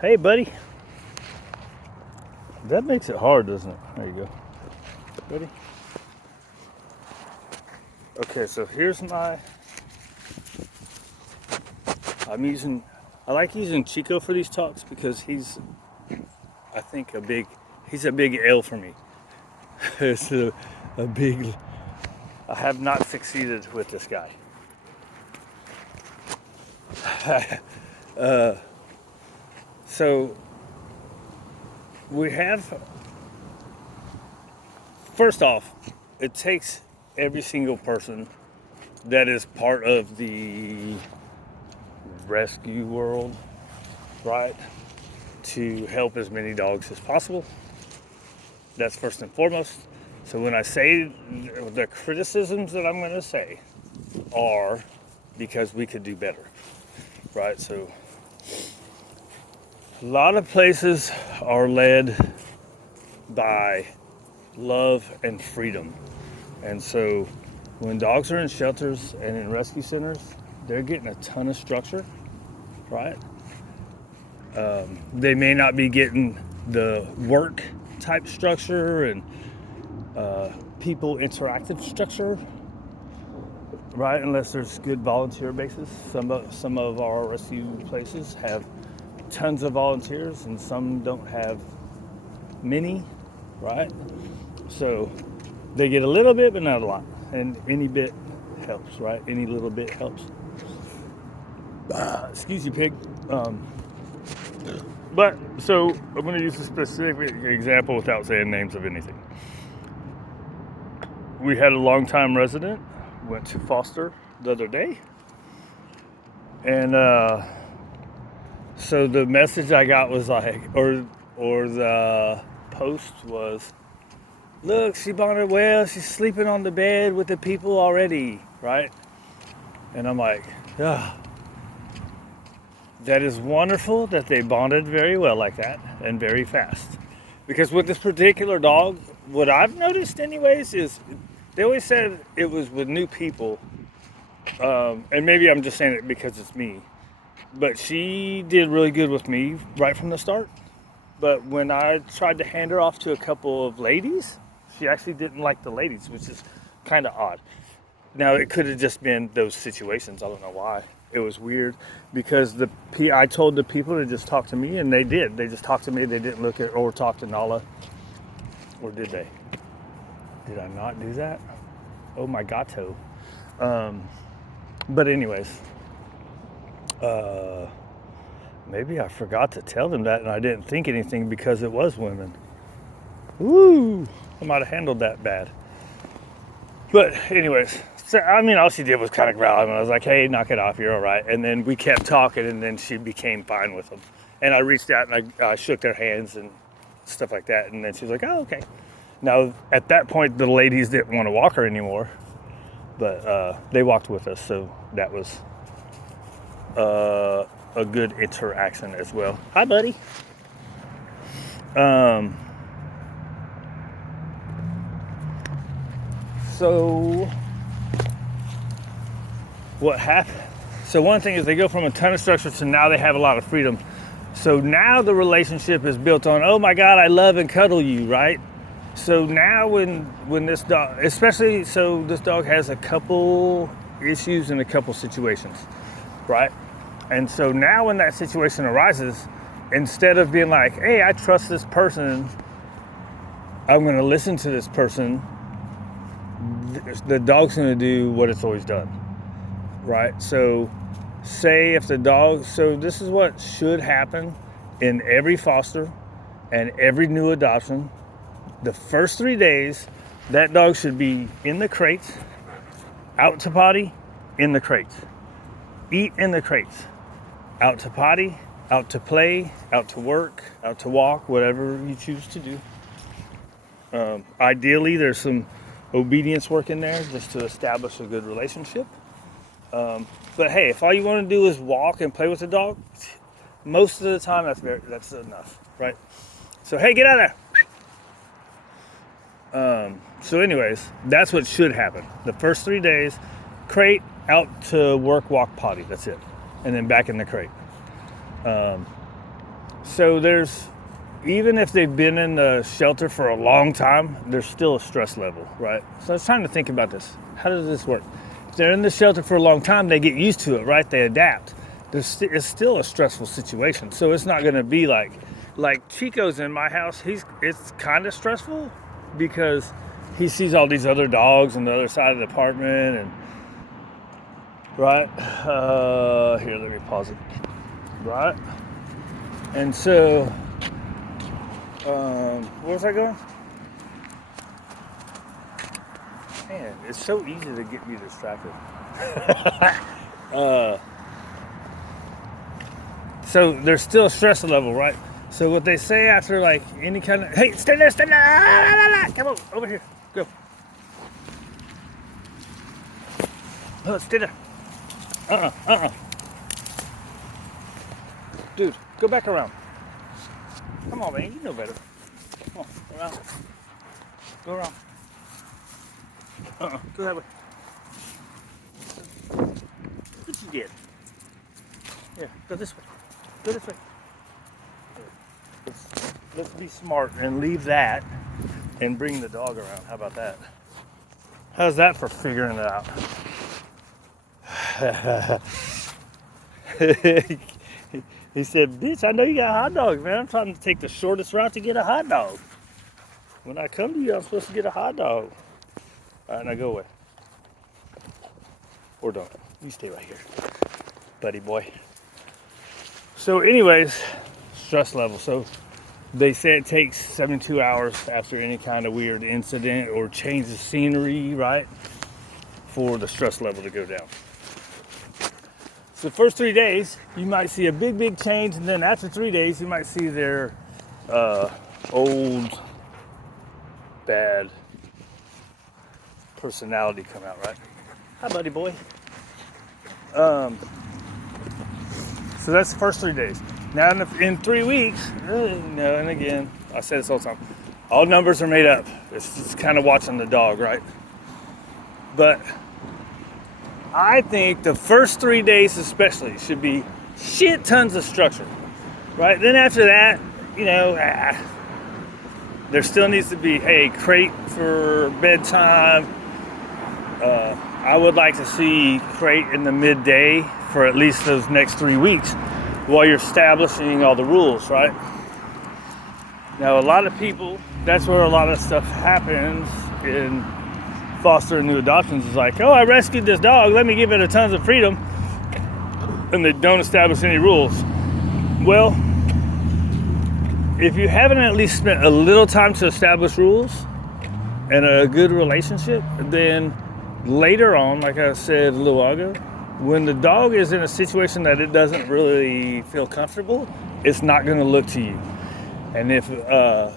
Hey, buddy. That makes it hard, doesn't it? There you go. Ready? Okay, so here's I like using Chico for these talks because I think, he's a big L for me. It's a big, I have not succeeded with this guy. So we have, first off, it takes every single person that is part of the rescue world, right, to help as many dogs as possible. That's first and foremost. So when I say the criticisms that I'm going to say are because we could do better, right? So a lot of places are led by love and freedom. And so when dogs are in shelters and in rescue centers, they're getting a ton of structure, right? They may not be getting the work type structure and people interactive structure, right? Unless there's good volunteer bases. Some of our rescue places have tons of volunteers and some don't have many, right? So they get a little bit, but not a lot. And any bit helps, right? Any little bit helps. Excuse you, pig. But so I'm going to use a specific example without saying names of anything. We had a longtime resident went to foster the other day, and so the message I got was like, or the post was, look, she bonded well. She's sleeping on the bed with the people already, right? And I'm like, yeah. That is wonderful that they bonded very well like that and very fast. Because with this particular dog, what I've noticed anyways is they always said it was with new people. And maybe I'm just saying it because it's me. But she did really good with me right from the start. But when I tried to hand her off to a couple of ladies, she actually didn't like the ladies, which is kind of odd. Now, it could have just been those situations. I don't know why. It was weird because I told the people to just talk to me, and they did. They just talked to me. They didn't look at or talk to Nala. Or did they? Did I not do that? Oh my gato. But anyways, maybe I forgot to tell them that, and I didn't think anything because it was women. Woo! I might have handled that bad. But anyways, so, I mean, all she did was kind of growl, and I was like, hey, knock it off, you're all right. And then we kept talking, and then she became fine with them. And I reached out, and I shook their hands and stuff like that. And then she was like, oh, okay. Now, at that point, the ladies didn't want to walk her anymore, but they walked with us, so that was a good interaction as well. Hi, buddy. So what happened? So one thing is they go from a ton of structure to now they have a lot of freedom. So now the relationship is built on, oh my God, I love and cuddle you, right? So now when this dog, especially, so this dog has a couple issues in a couple situations, right? And so now when that situation arises, instead of being like, hey, I trust this person, I'm going to listen to this person, the dog's going to do what it's always done, right? So say if the dog, so this is what should happen in every foster and every new adoption. The first 3 days, that dog should be in the crates, out to potty, in the crates, eat in the crates, out to potty, out to play, out to work, out to walk, whatever you choose to do. Ideally, there's some obedience work in there just to establish a good relationship. But hey, if all you want to do is walk and play with the dog, most of the time that's enough, right? So hey, get out of there. So anyways, that's what should happen. The first 3 days, crate, out to work, walk, potty. That's it. And then back in the crate. So even if they've been in the shelter for a long time, there's still a stress level, right? So I was trying to think about this. How does this work? If they're in the shelter for a long time, they get used to it, right? They adapt. It's still a stressful situation. So it's not gonna be like Chico's in my house. It's kind of stressful because he sees all these other dogs on the other side of the apartment, and right here, let me pause it. Right, and so where was I going? Man, it's so easy to get me distracted. So there's still a stress level, right? So what they say after like any kind of, hey, stand there, come on, over here, go. Oh, stay there. Dude, go back around. Come on, man, you know better. Come on, around. Go around. Go that way. What you did? Yeah, go this way. Go this way. Let's be smart and leave that and bring the dog around. How about that? How's that for figuring it out? He said, bitch, I know you got hot dogs, man. I'm trying to take the shortest route to get a hot dog. When I come to you, I'm supposed to get a hot dog. All right, now go away. Or don't. You stay right here, buddy boy. So anyways, stress level. So they say it takes 72 hours after any kind of weird incident or change of scenery, right, for the stress level to go down. So the first 3 days, you might see a big change, and then after 3 days, you might see their old, bad personality come out, right? Hi, buddy boy. So that's the first 3 days. Now, in 3 weeks, and again, I say this all the time, all numbers are made up. It's just kind of watching the dog, right? But I think the first 3 days especially should be shit tons of structure, right? Then after that, there still needs to be, hey, crate for bedtime. I would like to see crate in the midday for at least those next 3 weeks while you're establishing all the rules, right? Now, a lot of people, that's where a lot of stuff happens in foster and new adoptions, is like, oh, I rescued this dog, let me give it a tons of freedom, and they don't establish any rules. Well, if you haven't at least spent a little time to establish rules and a good relationship, then later on, like I said a little while ago, when the dog is in a situation that it doesn't really feel comfortable, it's not going to look to you. And if a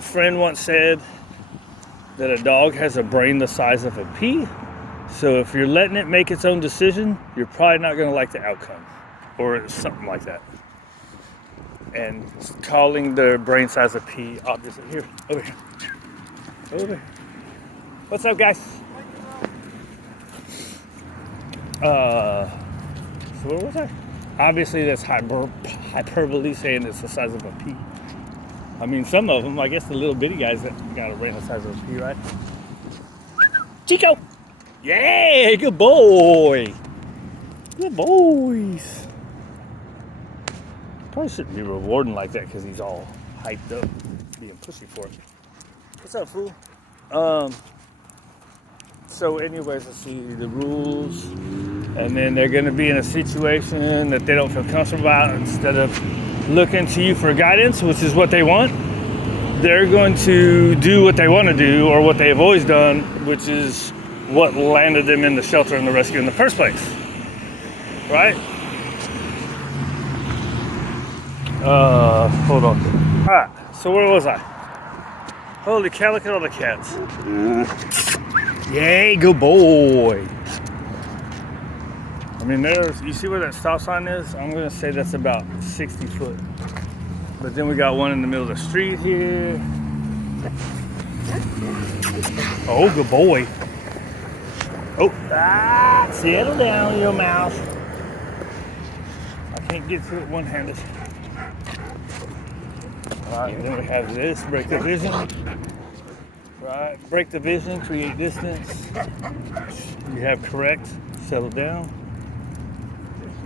friend once said that a dog has a brain the size of a pea, so if you're letting it make its own decision, you're probably not going to like the outcome, or something like that. And calling the brain size a pea, obviously, here, over here, over here. What's up, guys? So where was I? Obviously, that's hyperbole saying it's the size of a pea. I mean, some of them, I guess the little bitty guys that got a brain the size of a pea, right? Chico! Yeah, good boy! Good boys! Probably shouldn't be rewarding like that because he's all hyped up, being pushy for it. What's up, fool? So anyways, let's see the rules, and then they're going to be in a situation that they don't feel comfortable about. Instead of looking to you for guidance, which is what they want, they're going to do what they want to do, or what they've always done, which is what landed them in the shelter and the rescue in the first place, right? Hold on. All right, so where was I? Holy cow, look at all the cats. Yay, good boy. I mean, you see where that stop sign is? I'm gonna say that's about 60 foot. But then we got one in the middle of the street here. Oh, good boy. Oh, settle down, your mouse. I can't get to it one-handed. Right, then we have this, break the vision. Right, break the vision, create distance. You have correct, settle down.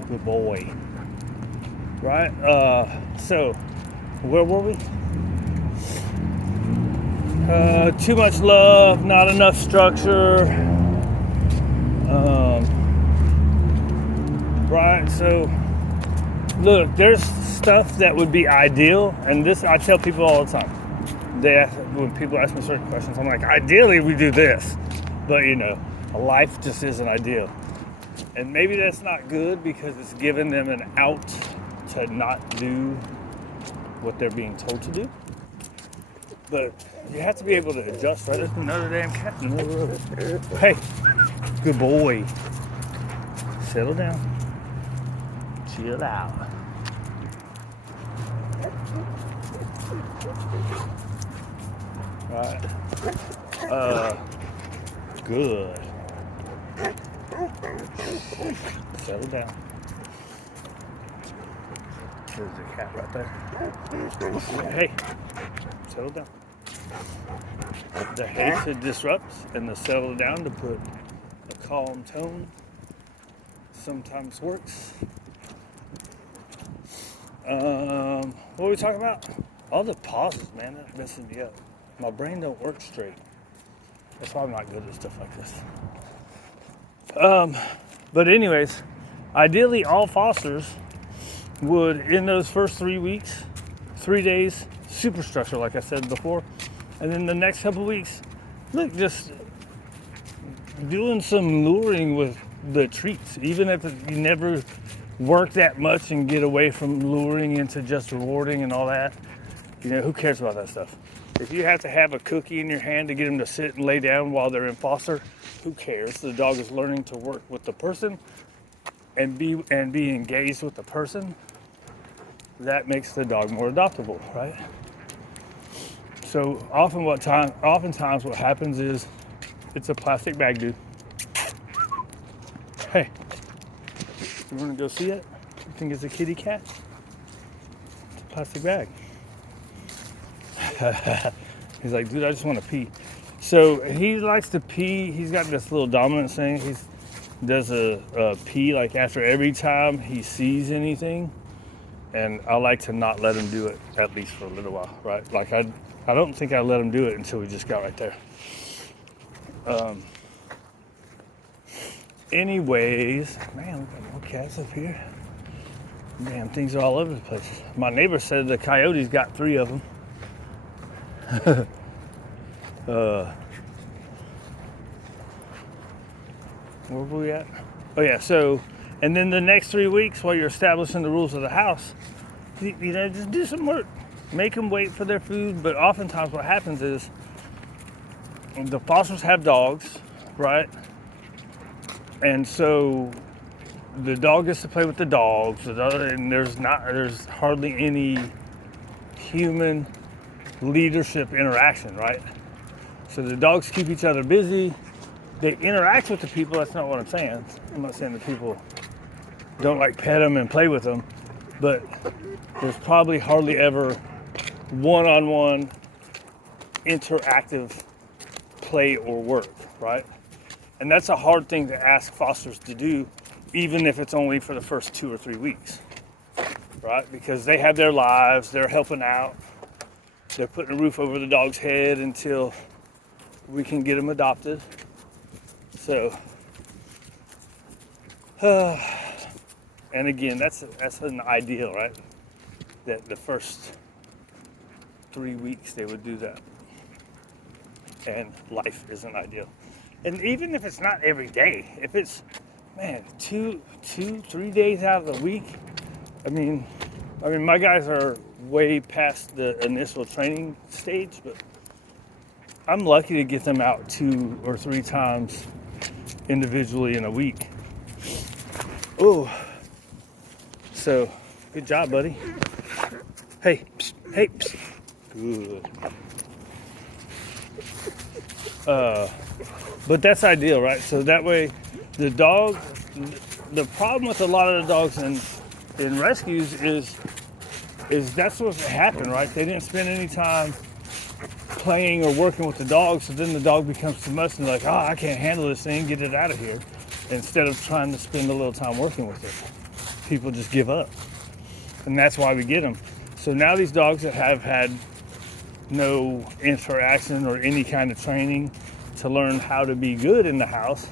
Good boy. Right, so where were we? Too much love, not enough structure. Right, so look, there's stuff that would be ideal, and this I tell people all the time. When people ask me certain questions, I'm like, ideally we do this, but life just isn't ideal. And maybe that's not good because it's giving them an out to not do what they're being told to do. But you have to be able to adjust, right? There's another damn cat in the middle of the road. Hey, good boy. Settle down. Chill out. Right. Good. Settle down. There's a cat right there. Hey, settle down. The hate to disrupt and the settle down to put a calm tone sometimes works. What are we talking about? All the pauses, man, that's messing me up. My brain don't work straight. That's why I'm not good at stuff like this. But anyways, ideally all fosters would, in those first 3 weeks, 3 days, superstructure, like I said before. And then the next couple weeks, look, just doing some luring with the treats. Even if you never work that much and get away from luring into just rewarding and all that, who cares about that stuff? If you have to have a cookie in your hand to get them to sit and lay down while they're in foster, who cares? The dog is learning to work with the person and be engaged with the person. That makes the dog more adoptable, right? So oftentimes what happens is it's a plastic bag, dude. Hey, you want to go see it? You think it's a kitty cat? It's a plastic bag. He's like, dude, I just want to pee. So he likes to pee. He's got this little dominant thing. He does a pee like after every time he sees anything. And I like to not let him do it, at least for a little while, right? Like I don't think I let him do it until we just got right there. Anyways, man, we got more cats up here. Damn, things are all over the place. My neighbor said the coyotes got 3 of them. Where were we at? Oh yeah, so, and then the next 3 weeks while you're establishing the rules of the house, just do some work. Make them wait for their food, but oftentimes what happens is the fosters have dogs, right? And so the dog gets to play with the dogs, and there's hardly any human leadership interaction, right? So the dogs keep each other busy. They interact with the people. That's not what I'm saying. I'm not saying the people don't like pet them and play with them, but there's probably hardly ever one-on-one interactive play or work, right? And that's a hard thing to ask fosters to do, even if it's only for the first 2 or 3 weeks, right? Because they have their lives, they're helping out, they're putting a roof over the dog's head until we can get them adopted. So, and again, that's an ideal, right? That the first 3 weeks they would do that. And life isn't ideal. And even if it's not every day, if it's, man, 2-3 days out of the week, I mean, my guys are way past the initial training stage, but I'm lucky to get them out 2 or 3 times individually in a week. Oh, so good job, buddy. Hey, psst, hey, psst. Good. But that's ideal, right? So that way, the problem with a lot of the dogs in rescues is is that's what happened, right? They didn't spend any time playing or working with the dog, so then the dog becomes too much and they're like, oh, I can't handle this thing, get it out of here. Instead of trying to spend a little time working with it, people just give up. And that's why we get them. So now these dogs that have had no interaction or any kind of training to learn how to be good in the house,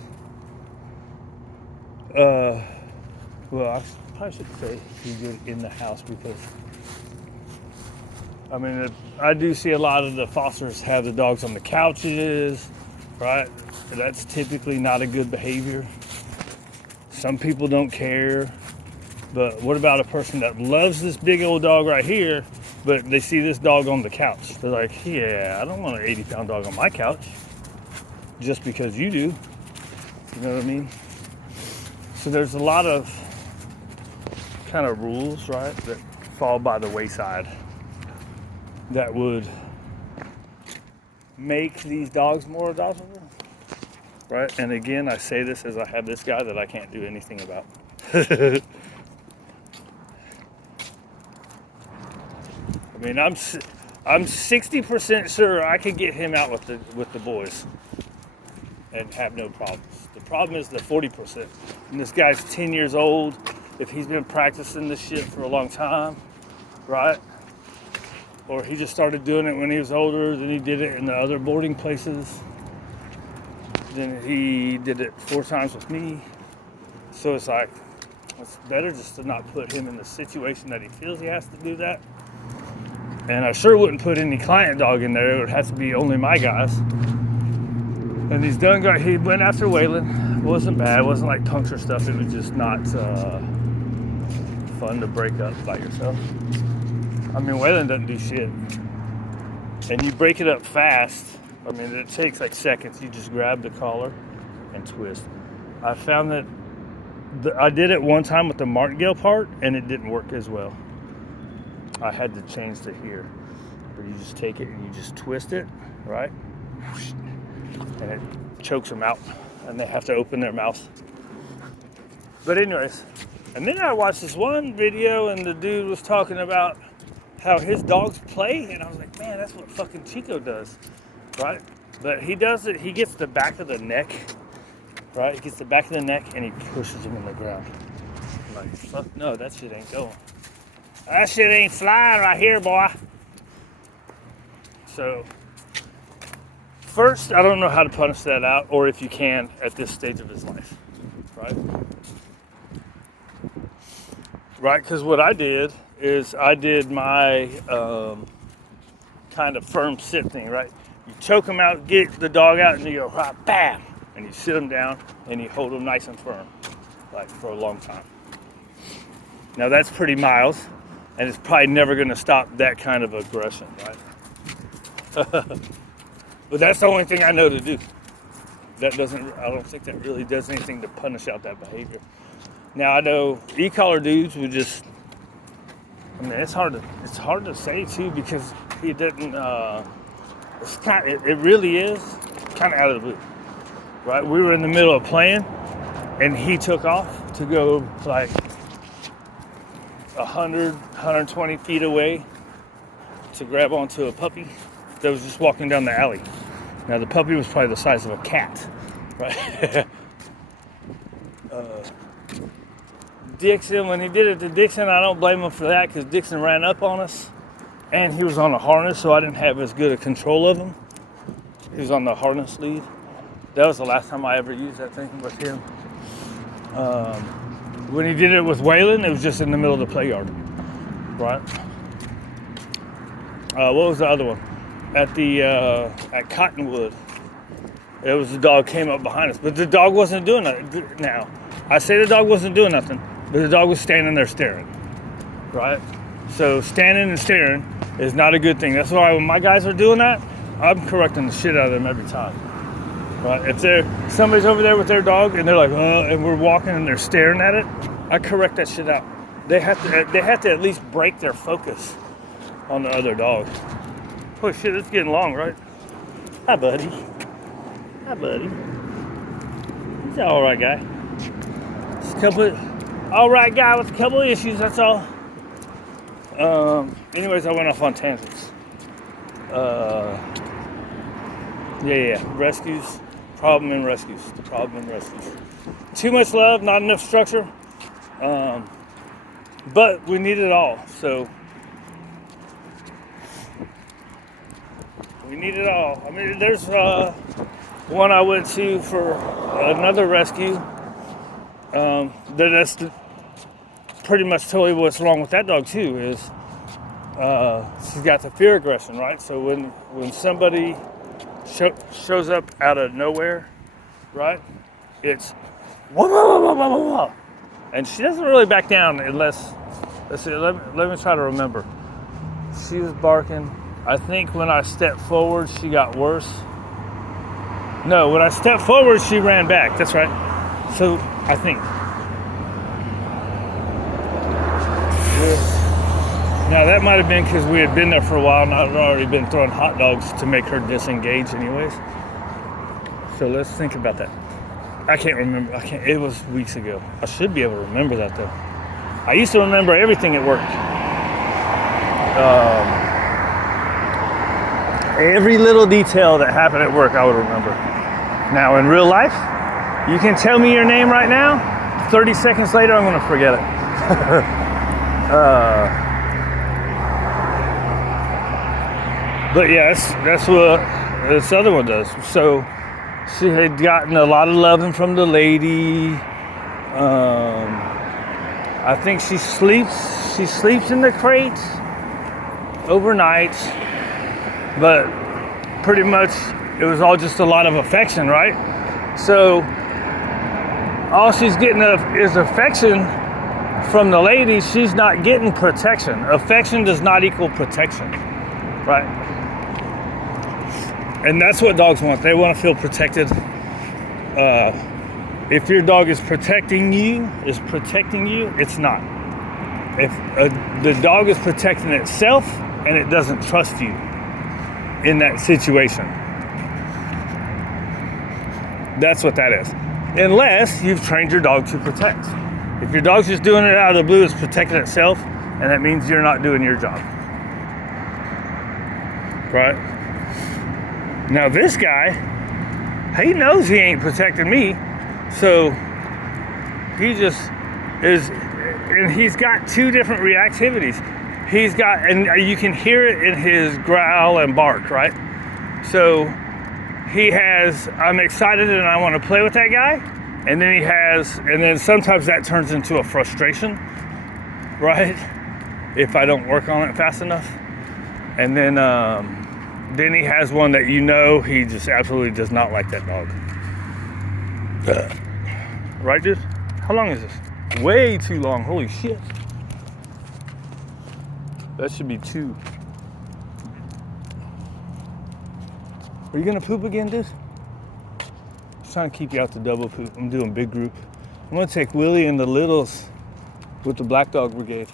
well, I probably should say be good in the house, because I mean, I do see a lot of the fosters have the dogs on the couches, right? That's typically not a good behavior. Some people don't care, but what about a person that loves this big old dog right here, but they see this dog on the couch? They're like, yeah, I don't want an 80-pound dog on my couch just because you do. You know what I mean? So there's a lot of kind of rules, right, that fall by the wayside that would make these dogs more adoptable, right? And again, I say this as I have this guy that I can't do anything about. I mean, I'm 60% sure I could get him out with the boys and have no problems. The problem is the 40%. And this guy's 10 years old. If he's been practicing this shit for a long time, right? Or he just started doing it when he was older, then he did it in the other boarding places. Then he did it 4 times with me. So it's like, it's better just to not put him in the situation that he feels he has to do that. And I sure wouldn't put any client dog in there. It would have to be only my guys. And he went after Waylon. It wasn't bad. It wasn't like puncture stuff. It was just not fun to break up by yourself. I mean, Waylon doesn't do shit. And you break it up fast. I mean, it takes like seconds. You just grab the collar and twist. I found that I did it one time with the martingale part, and it didn't work as well. I had to change to here, where you just take it and you just twist it, right? And it chokes them out, and they have to open their mouth. But anyways, and then I watched this one video, and the dude was talking about how his dogs play, and I was like, man, that's what fucking Chico does, right? But he does it, he gets the back of the neck, right? He gets the back of the neck, and he pushes him in the ground. I'm like, fuck no, that shit ain't going. That shit ain't flying right here, boy. So, first, I don't know how to punish that out, or if you can at this stage of his life, right? Right, because what I did is I did my kind of firm sit thing, right? You choke him out, get the dog out, and you go, right, bam! And you sit him down, and you hold him nice and firm, like for a long time. Now that's pretty mild, and it's probably never going to stop that kind of aggression, right? But that's the only thing I know to do. I don't think that really does anything to punish out that behavior. Now I know e-collar dudes would just, I mean, it's hard to say too, because he didn't, it really is kind of out of the blue, right? We were in the middle of playing, and he took off to go like 100, 120 feet away to grab onto a puppy that was just walking down the alley. Now the puppy was probably the size of a cat, right? Dixon, when he did it to Dixon, I don't blame him for that, because Dixon ran up on us, and he was on a harness, so I didn't have as good a control of him. He was on the harness lead. That was the last time I ever used that thing with him. When he did it with Waylon, it was just in the middle of the play yard, right? What was the other one? At Cottonwood. It was the dog came up behind us, but the dog wasn't doing nothing. Now, I say the dog wasn't doing nothing, but the dog was standing there staring, right? So standing and staring is not a good thing. That's why when my guys are doing that, I'm correcting the shit out of them every time, right? If somebody's over there with their dog and they're like, and we're walking and they're staring at it, I correct that shit out. They have to at least break their focus on the other dog. Oh shit, it's getting long, right? Hi, buddy. Hi, buddy. He's an all right guy. Just all right guy with a couple of issues, that's all. Anyways, I went off on tangents. Yeah. Rescues. Problem in rescues. The problem in rescues. Too much love, not enough structure. But we need it all. So we need it all. I mean, there's one I went to for another rescue. That's pretty much totally what's wrong with that dog too. Is she's got the fear aggression, right? So when somebody shows up out of nowhere, right? It's wah, wah, wah, wah, wah, wah. And she doesn't really back down unless, let's see, let me try to remember. She was barking. I think when I stepped forward, she got worse. No, when I stepped forward, she ran back. That's right. So I think. Now that might have been because we had been there for a while and I'd already been throwing hot dogs to make her disengage anyways. So let's think about that. I can't remember. It was weeks ago. I should be able to remember that though. I used to remember everything at work. Every little detail that happened at work, I would remember. Now in real life, you can tell me your name right now. 30 seconds later, I'm going to forget it. But yeah, that's what this other one does. So she had gotten a lot of loving from the lady. I think she sleeps in the crate overnight, but pretty much it was all just a lot of affection, right? So all she's getting is affection from the lady. She's not getting protection. Affection does not equal protection, right? And that's what dogs want. They want to feel protected. If your dog is protecting you, it's not. If the dog is protecting itself and it doesn't trust you in that situation, that's what that is. Unless you've trained your dog to protect. If your dog's just doing it out of the blue, it's protecting itself, and that means you're not doing your job. Right? Now this guy, he knows he ain't protecting me, so he just is, and he's got two different reactivities. He's got, and you can hear it in his growl and bark, right? So he has, I'm excited and I want to play with that guy, and then he has, and then sometimes that turns into a frustration, right? If I don't work on it fast enough. And then he has one that he just absolutely does not like that dog. Right, dude? How long is this? Way too long. Holy shit. That should be 2. Are you gonna poop again, dude? I'm trying to keep you out the double poop. I'm doing big group. I'm gonna take Willie and the littles with the Black Dog Brigade.